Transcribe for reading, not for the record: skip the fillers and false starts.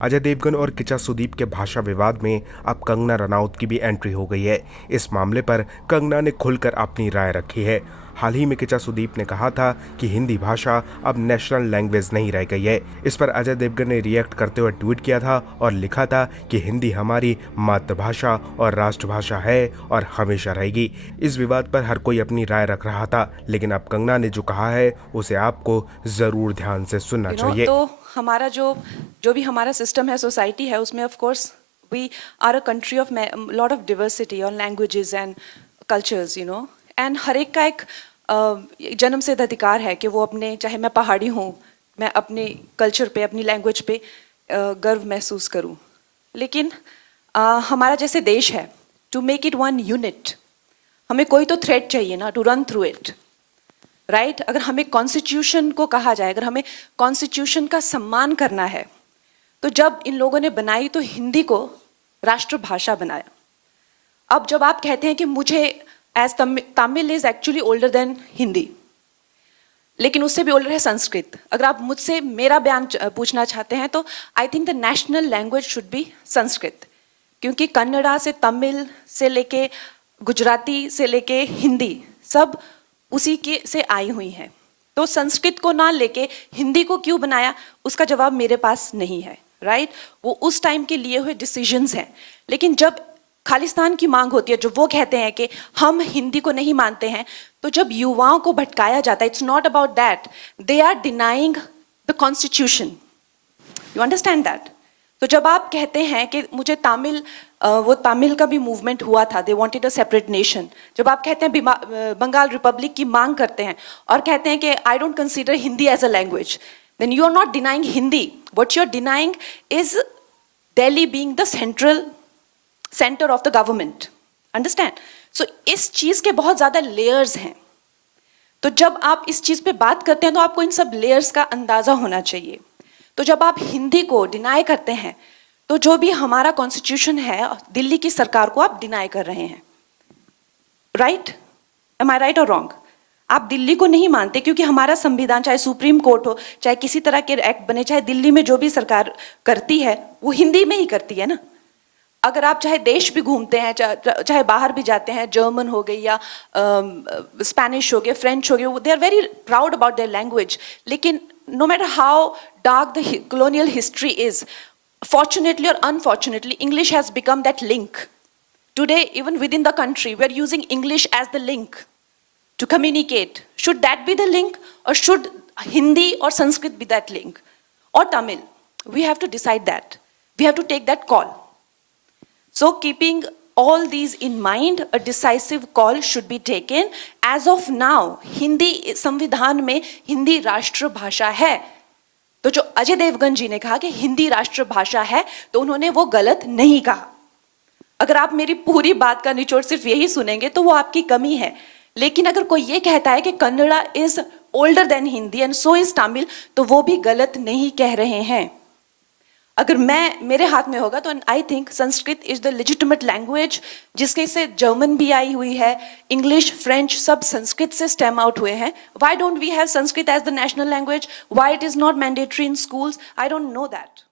अजय देवगन और किचा सुदीप के भाषा विवाद में अब कंगना रनौत की भी एंट्री हो गई है। इस मामले पर कंगना ने खुलकर अपनी राय रखी है। हाल ही में किचा सुदीप ने कहा था कि हिंदी भाषा अब नेशनल लैंग्वेज नहीं रह गई है। इस पर अजय देवगन ने रिएक्ट करते हुए ट्वीट किया था और लिखा था कि हिंदी हमारी मातृभाषा और राष्ट्रभाषा है और हमेशा रहेगी। इस विवाद पर हर कोई अपनी राय रख रहा था, लेकिन अब कंगना ने जो कहा है उसे आपको जरूर ध्यान से सुनना चाहिए। तो हमारा जो भी हमारा सिस्टम है, सोसाइटी है, उसमें of course we are a country of lot of diversity और लैंग्वेजेस एंड कल्चर्स, एंड हर एक का एक जन्मसिद्ध अधिकार है कि वो अपने, चाहे मैं पहाड़ी हूँ, मैं अपने कल्चर पे, अपनी लैंग्वेज पे गर्व महसूस करूँ। लेकिन हमारा जैसे देश है, to make it one unit, हमें कोई तो थ्रेड चाहिए ना, to run through it, right. अगर हमें कॉन्स्टिट्यूशन को कहा जाए, अगर हमें कॉन्स्टिट्यूशन का सम्मान करना है, तो जब इन लोगों ने बनाई तो हिंदी को राष्ट्रभाषा बनाया। अब जब आप कहते हैं कि मुझे as Tamil is actually older than Hindi, लेकिन उससे भी ओल्डर है संस्कृत। अगर आप मुझसे मेरा बयान पूछना चाहते हैं तो I think the national language should be Sanskrit, क्योंकि कन्नड़ा से तमिल से लेके गुजराती से लेके हिंदी सब उसी के से आई हुई हैं। तो संस्कृत को ना लेके हिंदी को क्यों बनाया, उसका जवाब मेरे पास नहीं है, राइट। वो उस टाइम के लिए हुए डिसीजंस हैं। लेकिन जब खालिस्तान की मांग होती है, जो वो कहते हैं कि हम हिंदी को नहीं मानते हैं, तो जब युवाओं को भटकाया जाता है, it's not about that, they are denying the constitution, you understand that. तो जब आप कहते हैं कि मुझे तमिल, वो तमिल का भी मूवमेंट हुआ था, they wanted a separate nation. जब आप कहते हैं बंगाल रिपब्लिक की मांग करते हैं और कहते हैं कि I don't consider Hindi as a language, then you are not denying Hindi, what you are denying is Delhi being the centre of the government, understand. So इस चीज के बहुत ज्यादा लेयर्स हैं। तो जब आप इस चीज पे बात करते हैं तो आपको इन सब लेयर्स का अंदाजा होना चाहिए। तो जब आप हिंदी को डिनाई करते हैं, तो जो भी हमारा कॉन्स्टिट्यूशन है, दिल्ली की सरकार को आप डिनाई कर रहे हैं, राइट। एम आई राइट और रॉन्ग? आप दिल्ली को नहीं मानते, क्योंकि हमारा संविधान, चाहे सुप्रीम कोर्ट हो, चाहे किसी तरह के एक्ट बने, चाहे दिल्ली में जो भी सरकार करती है वो हिंदी में ही करती है ना। अगर आप चाहे देश भी घूमते हैं, चाहे बाहर भी जाते हैं, जर्मन हो गई या स्पेनिश हो गया, फ्रेंच हो गया, they are very proud about their language. लेकिन no matter how dark the colonial history is, fortunately or unfortunately, English has become that link. Today, even within the country, we are using English as the link to communicate. Should that be the link, or should Hindi or Sanskrit be that link, or Tamil? We have to decide that. We have to take that call. So keeping all these in mind, a decisive call should be taken. As of now, Hindi संविधान में हिंदी राष्ट्रभाषा है। तो जो अजय देवगन जी ने कहा कि हिंदी राष्ट्रभाषा है, तो उन्होंने वो गलत नहीं कहा। अगर आप मेरी पूरी बात का निचोड़ सिर्फ यही सुनेंगे तो वो आपकी कमी है। लेकिन अगर कोई ये कहता है कि Kannada is older than Hindi and so is Tamil, तो वो भी गलत नहीं कह रहे हैं। अगर मेरे हाथ में होगा तो I think Sanskrit is the legitimate language, जिसके से जर्मन भी आई हुई है, इंग्लिश, फ्रेंच, सब संस्कृत से स्टेम आउट हुए हैं। Why don't we have Sanskrit as the national language? Why it is not mandatory in schools? I don't know that.